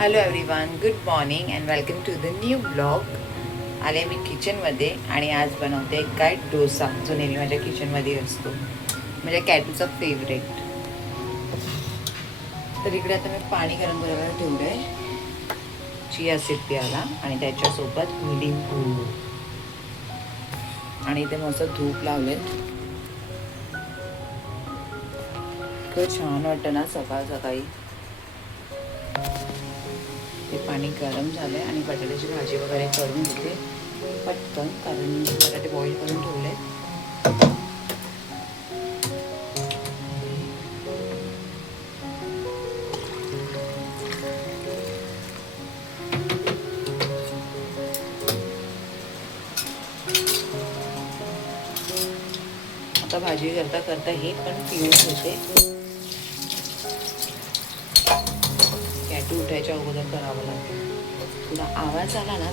Hello everyone, good morning and welcome to the new blog. आले मी किचनमध्ये आणि आज बनवते काय डोसा, जो नेहमी माझ्या किचनमध्ये असतो, माझ्या कॅटूचा फेवरेट. तर इकडे आता मी पाणी गरम करायला ठेवलं आहे चिया सीड प्यायला आणि त्याच्यासोबत लिंबू आणि इथे मस्त धूप लावले. इतकं छान वाटतं ना सकाळ सकाळी. ते पाणी गरम झालं आहे आणि बटाट्याची भाजी वगैरे करून घेते पटकन, कारण बटाटे बॉईल करून ठेवले. आता भाजी करता करता हे पण पिऊन घेते. कॅटू उठायच्या अगोदर करावं लागतं. तुला आवाज आला ना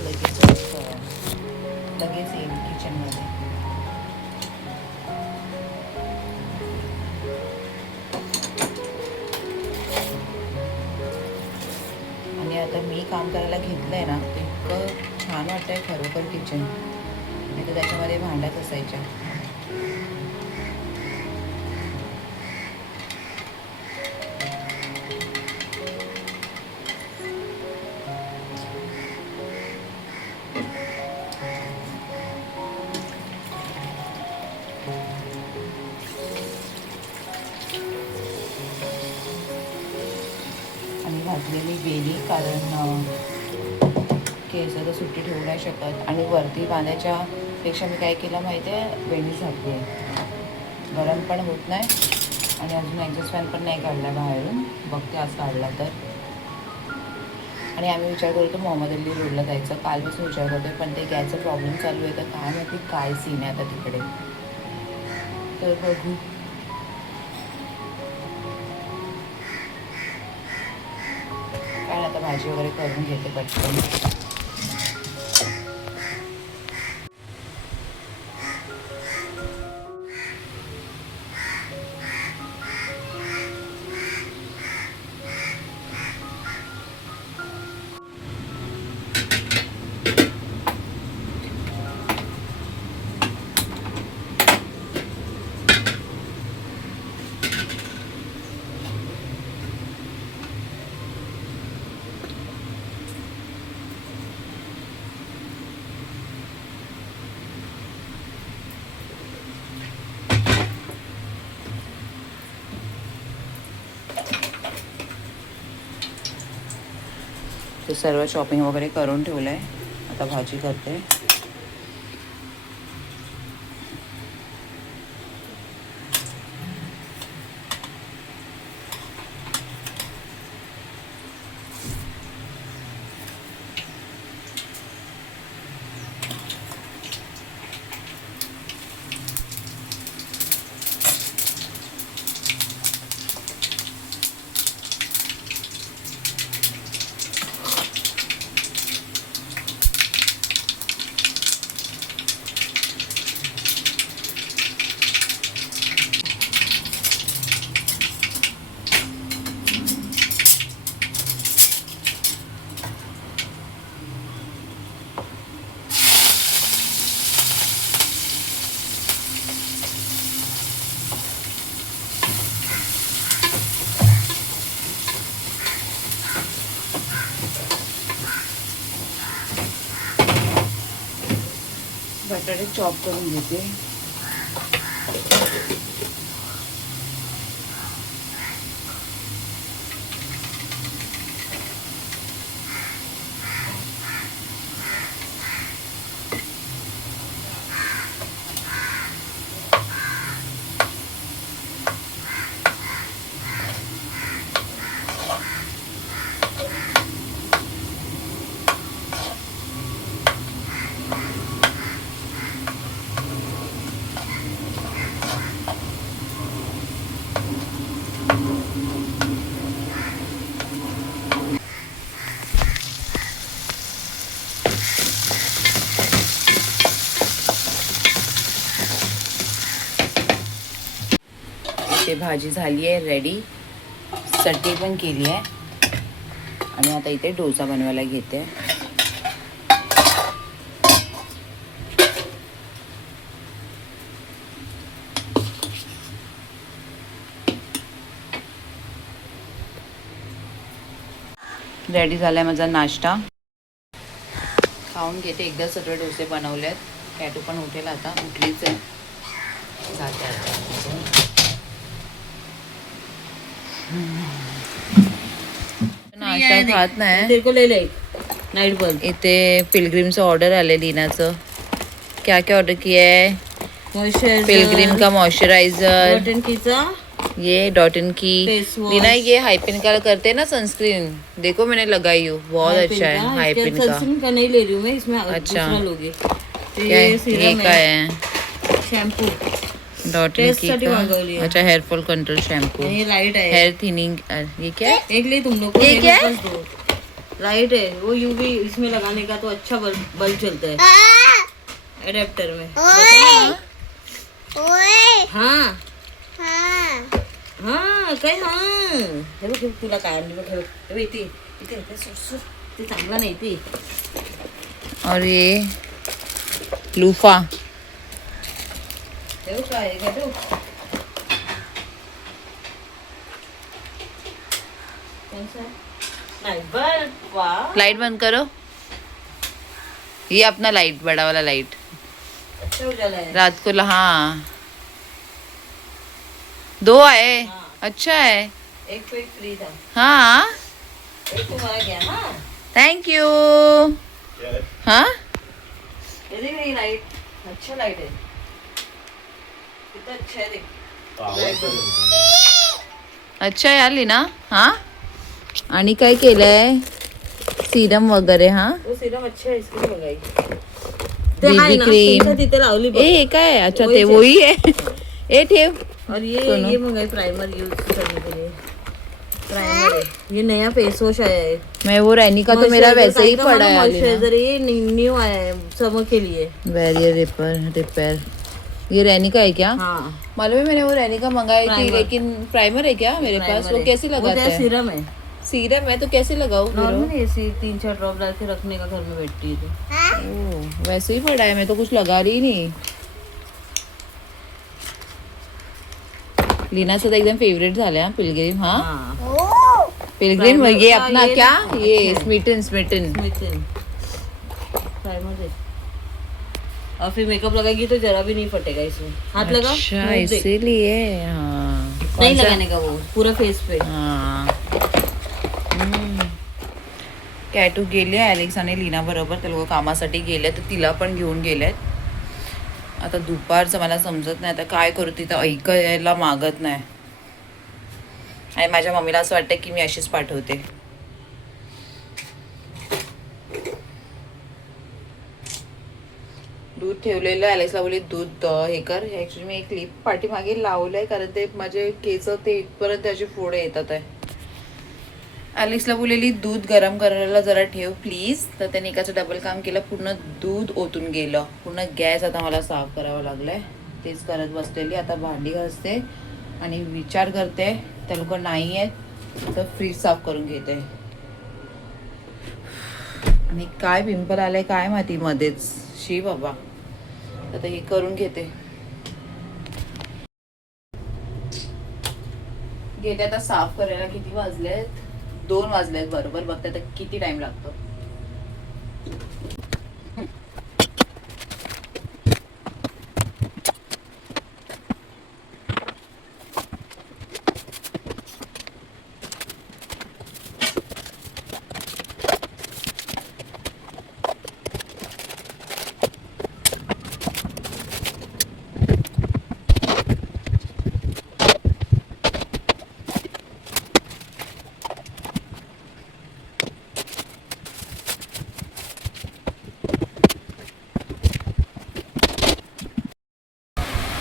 लगेच येईल किचनमध्ये. आणि आता मी काम करायला घेतलंय ना, ते इतकं छान वाटतंय खरोखर किचन. नाही तर त्याच्यामध्ये भांड्याच असायच्या. आणि भाजलेली वेली, कारण केस तर सुट्टी ठेवू नाही शकत. आणि वरती बांधायच्या पेक्षा मी काय केलं माहिती आहे, वेणी झाकली आहे. गरम पण होत नाही आणि अजून एक्झॉस्ट फॅन पण नाही काढला बाहेरून, बघते आज काढला तर. आणि आम्ही विचार करतो मोहम्मद अली रोडला जायचं, कालपासून विचार करतोय, पण ते गॅसचा प्रॉब्लेम चालू आहे. तर काय माहिती काय सीन आहे आता तिकडे, तर बघू. काय आता भाजी वगैरे करून घेते पटकन. ते सर्व शॉपिंग वगैरे करून ठेवलं आहे, आता भाजी करते. बटाटे चॉप करून घेते. इथे भाजी झाली आहे रेडी, चटणी पण केली आहे. आणि आता इथे डोसा बनवायला घेते. रेडी झालाय माझा नाश्ता. खाऊन घेते. एकदा सगळे डोसे बनवलेत. कॅटू पण उठेल आता. उठलीच आहे. जाते आता. नाश्ता खात नाही. Night bulb. इथे पिलग्रिमचं ऑर्डर आले लीनाचं. क्या क्या ऑर्डर किया है? पिलग्रिम का मॉइस्चराइजर, ये डॉटन की लीना, ये हाइपिन का करते हैं ना सनस्क्रीन. देखो मैंने लगाई हूँ, बहुत अच्छा है. हाइपिन का सनस्क्रीन का नहीं ले रही हूँ मैं, इसमें अच्छा लोगे. ये का है शैम्पू डॉटन की का. अच्छा, हेयर फॉल कंट्रोल शैम्पू. ये लाइट है, हेयर थिनिंग. ये क्या है? एक ले तुम लोग को. ये क्या है? लाइट है वो यूवी इसमें लगाने का, तो अच्छा बल्ब चलता है एडेप्टर में. हाँ हाँ काय. हाँ हे बघ तुला काय आणली बघ. हे बघ इथे इथे ते चांगला नाही ते. और ये लूफा. हे बघ काय आहे का. कौन सा लाइट बल्ब. वाह, लाइट बंद करो. ये अपना लाइट, बड़ा वाला लाइट. अच्छा उजाला है रात को. हाँ 2 आए. हाँ. अच्छा है. एक तो एक फ्री था. हाँ एक तुम्हारा गया. हाँ थैंक यू. हाँ ये देख रही लाइट. अच्छा लाइट है. कितना अच्छा है देख. अच्छा है यार लीना. हाँ आणि काय केलंय सिरम वगैरे. हाँ वो सिरम अच्छा है, इसके लिए मंगाई. बेबी क्रीम तिथे लावली. ए काय. अच्छा ते वही है. ए ठेव. और ये मंगाई प्राइमर यूज करने के लिए. प्राइमर है. ये नया फेस वॉश आया है. मैं वो रैनी का तो मेरा वैसे ही पड़ा है. मॉइस्चराइजर ये न्यू आया है समर के लिए. Barrier repair. ये रैनी का है क्या? हाँ मालूम है, मैंने वो रैनी का मंगाई थी, लेकिन प्राइमर है क्या मेरे पास? वो कैसे लगाते हैं? सीरम है. सीरम है तो कैसे लगाऊं? नॉर्मल ऐसे 3-4 ड्रॉप डाल के रखने का, घर में बैठती है तो. वैसे ही पड़ा है, मैं तो कुछ लगा रही नहीं. लीनाचं तर एकदम फेवरेट झालं पिलग्रिम. हाँ पिलग्रिम. ये अपना क्या ये स्मिटन प्राइमर. और फिर मेकअप लगाएगी तो जरा भी नहीं फटेगा इसमें. हाथ लगा. अच्छा इसीलिए. हाँ नहीं लगाने का, वो पूरा फेस पे. हाँ कॅटू गेले. ॲलेक्स आणि लीना बरोबर ते लोक कामासाठी गेले, तर तिला पण घेऊन गेलेत. आता दुपारचं मला समजत नाही आता काय करू. तिथं ऐकायला मागत नाही. आणि माझ्या मम्मीला असं वाटतं की मी अशीच पाठवते. दूध ठेवलेलं. ॲलेक्सला बोलली दूध हे कर. ॲक्च्युली मी एक क्लिप पाठीमागे लावलंय, कारण ते माझे केस ते इथपर्यंत त्याचे फोडे येतात आहे. ॲलेक्सला बोललेली दूध गरम करायला जरा ठेव प्लीज. तर त्याने एकाचं डबल काम केलं. पूर्ण दूध ओतून गेलं. पूर्ण गॅस आता मला साफ करावं लागलंय. तेच करत बसलेली. आता भांडी घासते आणि विचार करते त्या लोक नाही आहेत तर फ्रीज साफ करून घेते. आणि काय पिंपल आलंय काय माहिती मध्येच. शी बाबा. आता हे करून घेते. गेले आता साफ करायला. किती वाजलेत? 2 वाजलेत बरोबर. बघते आता किती टाइम लागतो.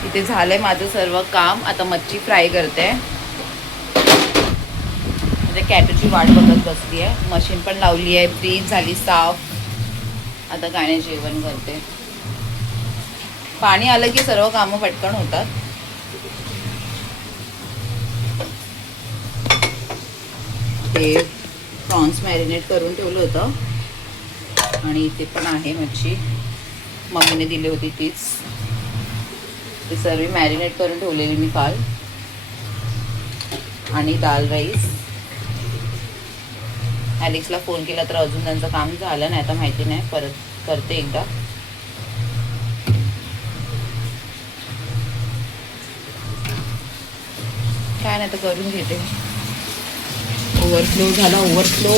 इथे झालंय माझं सर्व काम. आता मच्छी फ्राय करते. म्हणजे कॅटूची वाट बघत बसली आहे. मशीन पण लावली आहे. फ्रीज झाली साफ. आता काय जेवण करते. पाणी आलं की सर्व कामं पटकन होतात. हे प्रॉन्स मॅरिनेट करून ठेवलं होतं आणि इथे पण आहे मच्छी, मम्मीने दिली होती तीच. ती सर्व मॅरिनेट करून ठेवलेली मी काल. आणि दाल राईस. ॲलेक्सला फोन केला तर अजून त्यांचं काम झालं नाही, आता माहिती नाही, परत करते एकदा. काय नाही तर करून घेते. ओव्हरफ्लो झाला, ओव्हरफ्लो.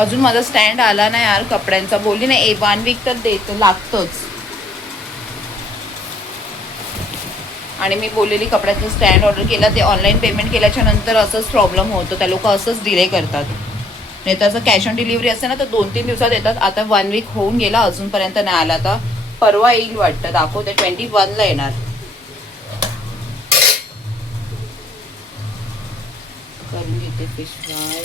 अजून माझा स्टँड आला नाही यार कपड्यांचा. बोलली नाही 1 वीक तर देतो, लागतोच. आणि मी बोललेली कपड्यांचं स्टँड ऑर्डर केला, ते ऑनलाईन पेमेंट केल्याच्या नंतर असंच प्रॉब्लेम होतो. त्या लोक असंच डिले करतात. नाही तर असं कॅश ऑन डिलिव्हरी असते ना तर 2-3 दिवसात येतात. आता 1 वीक होऊन गेला, अजूनपर्यंत नाही आला. आता परवा येईल वाटतं, दाखवते 21ला येणार. करून घेते फिश फ्राय.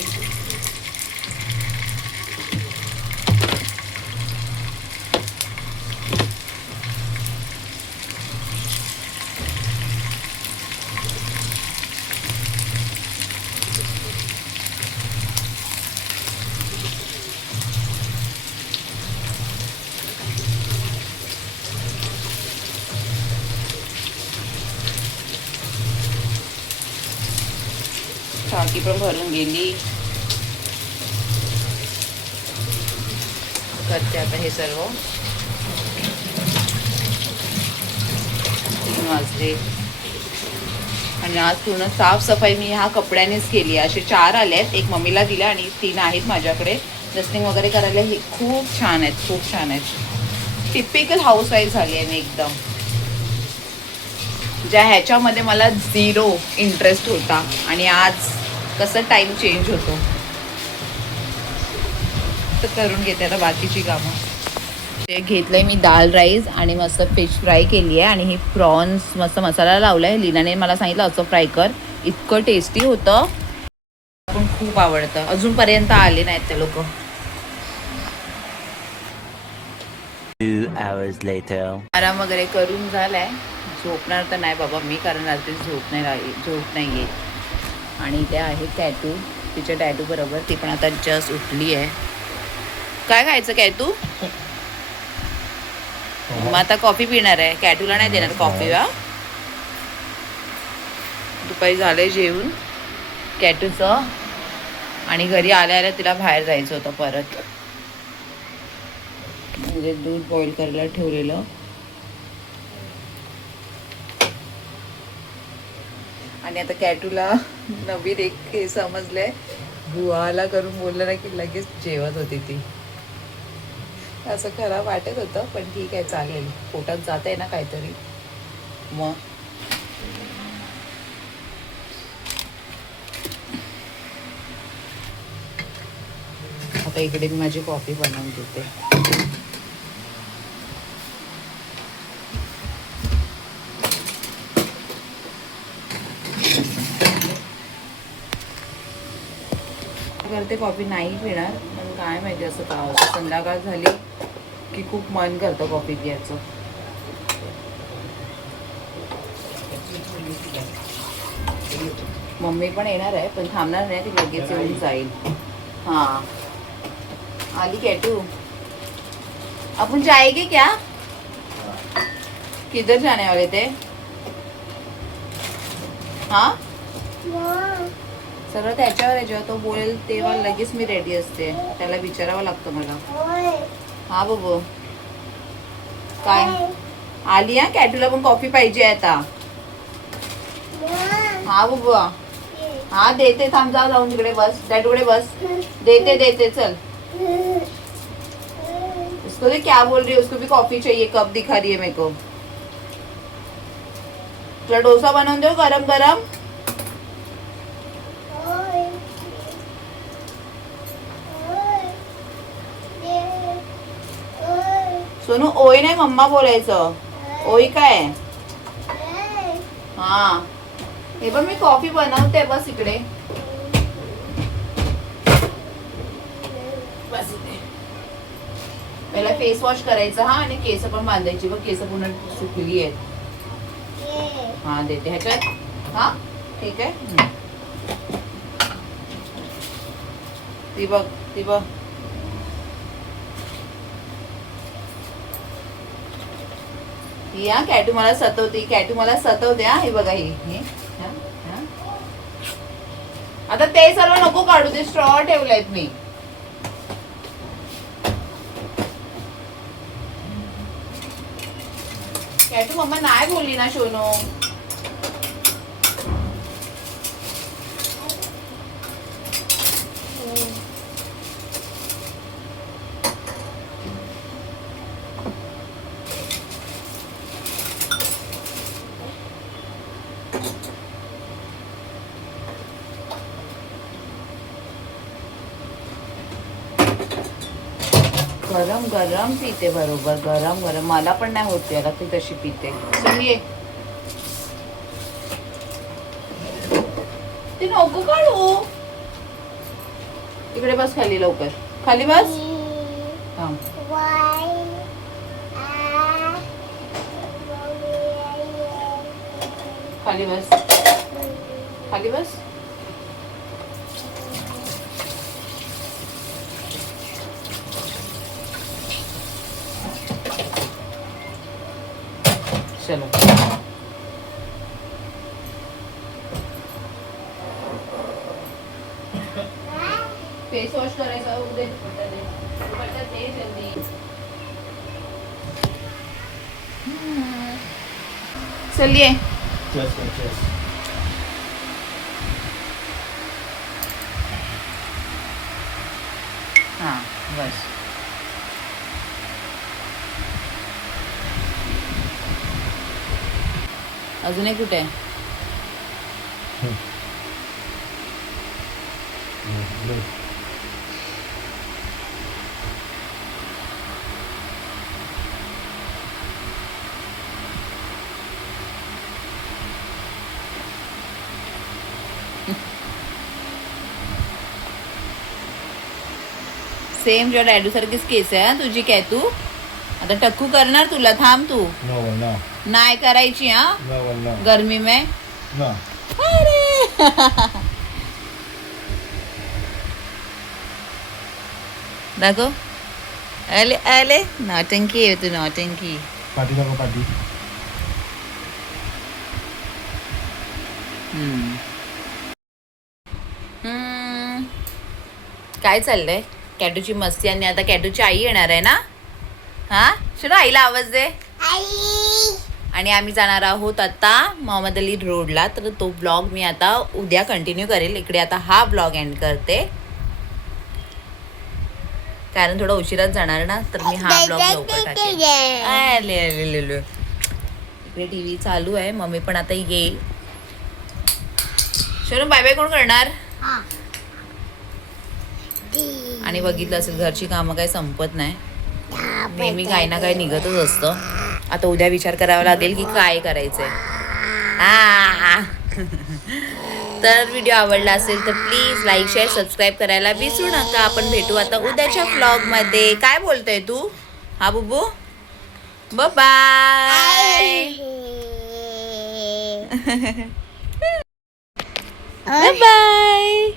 टाकी पण भरून गेली. करते आता हे सर्व. 3 वाजले आणि आज पूर्ण साफसफाई मी ह्या कपड्यानेच केली. असे 4 आले आहेत, एक मम्मीला दिल्या आणि 3 आहेत माझ्याकडे. डस्टिंग वगैरे करायला हे खूप छान आहेत, खूप छान आहेत. टिपिकल हाऊसवाईफ झाली आहे मी एकदम. ज्या ह्याच्यामध्ये मला 0 इंटरेस्ट होता आणि आज कसं टाईम चेंज होतो. तर करून घेते आता बाकीची कामं. ते घेतलंय मी दाल राईस आणि मस्त फिश फ्राय केली आहे. आणि ही प्रॉन्स मस्त मसाला लावला आहे. लीनाने मला सांगितलं असं फ्राय कर, इतकं टेस्टी होतं. पण खूप आवडतं. अजूनपर्यंत आले नाहीत ते लोक. 2 hours later. आराम वगैरे करून झालाय. झोपणार तर नाही बाबा मी, कारण रात्री झोप नाही येत. आणि इथे आहे कॅटू, तिच्या डॅडू बरोबर. ती पण आता जस्ट उठली आहे. काय खायचं कॅटू? मग आता कॉफी पिणार आहे. कॅटूला नाही देणार कॉफी. वा दुपारी झालंय जेवून कॅटूचं. आणि घरी आल्या आल्या तिला बाहेर जायचं होतं परत. म्हणजे दूध बॉईल करायला ठेवलेलं. आणि आता कॅटूला नवीन एक हे समजलंय, बुवाला करून बोललं ना की लगेच जेवत होती ती. असं खराब वाटत होतं, पण ठीक आहे, चालेल. पोटात जात आहे ना काहीतरी. मग आता इकडे मी माझी कॉफी बनवून घेते. करते कॉफी नाही पिणार, पण काय माहिती असं का होतं. संध्याकाळ झाली की खूप मन करतं कॉफी प्यायचं. मम्मी पण येणार आहे, पण थांबणार नाही, ती लगेच येऊन जाईल. हाँ आली कॅटू. अपन जाएंगे क्या? किधर जाने वाले थे? हाँ सगळं त्याच्यावर आहे. जेव्हा तो बोलेल तेव्हा लगेच मी रेडी असते. त्याला विचारावं लागतं मला. हा बाबू काय आली? हा कॅटूला पण कॉफी पाहिजे आता. हा बाबू हाँ देते, थांब, जाऊन तिकडे बस, डॅडूकडे बस. देते चल. उसको तो क्या बोल रही है, उसको भी कॉफी चाहिए, कप दिखा रही है मेरे को. तुला डोसा बनवून देऊ गरम गरम? सोनू ओय नाही मम्मा बोलायचं. ओय काय? हा हे बघ मी कॉफी बनवते, बस इकडे बस इथे. पहिला फेस वॉश करायचा. हा आणि केस पण बांधायची. बघ केस पूर्ण सुकली आहेत. हा देते ह्याच्यात. हा ठीक आहे. ती बघ ती बघ. ही हा कॅटू मला सतवते. कॅटू मला सतवते. हा हे बघा ही. आता ते सर्व नको काढू. ते स्ट्रॉ ठेवलेत मी. कॅटू मम्मा नाही बोलली ना शोनू. गरम गरम पिते बरोबर. गरम गरम मला पण नाही होते आता ती तशी पिते. समजे ती नको काढू. इकडे बस खाली लवकर. खाली बस. थांब. खाली बस. खाली बस. चलो फेस वॉश करायचा. उद्या दे जल्दी. चलिए. हाँ बस. अजून एक कुठे आहे? सेम तुझ्या डॅडू सारखीच केस आहे तुझी. काय तू आता टक्कू करणार तुला. थांब तू. नाही करायची. हा गर्मी में. अरे दाखव. अले अले नौटंकी आहे तू. नौटंकी. पाठी दाखव. पाठी. काय चाललंय? कॅटूची मस्ती. आणि आता कॅटूची आई येणार आहे ना. हा चलो आईला आवाज दे. आणि आम्ही जाणार आहोत आता मोहम्मद अली रोडला. तर तो ब्लॉग मी आता उद्या कंटिन्यू करेल. इकडे आता हा ब्लॉग एंड करते कारण थोडा उशिराच जाणार ना. तर मी हा ब्लॉग लवकर टाकेल. इकडे टीव्ही चालू आहे. मम्मी पण आता येईल. चलो बाय बाय कोण करणार? आणि बघितलं असेल घरची कामं काही संपत नाही. नेहमी काही ना काही निघतच असतं. आता उद्या विचार करावा लागेल की काय करायचंय. तर व्हिडिओ आवडला असेल तर प्लीज लाईक शेअर सबस्क्राईब करायला विसरू नका. आपण भेटू आता उद्याच्या व्लॉग मध्ये. काय बोलतोय तू? हा बुबू बाय. बाय.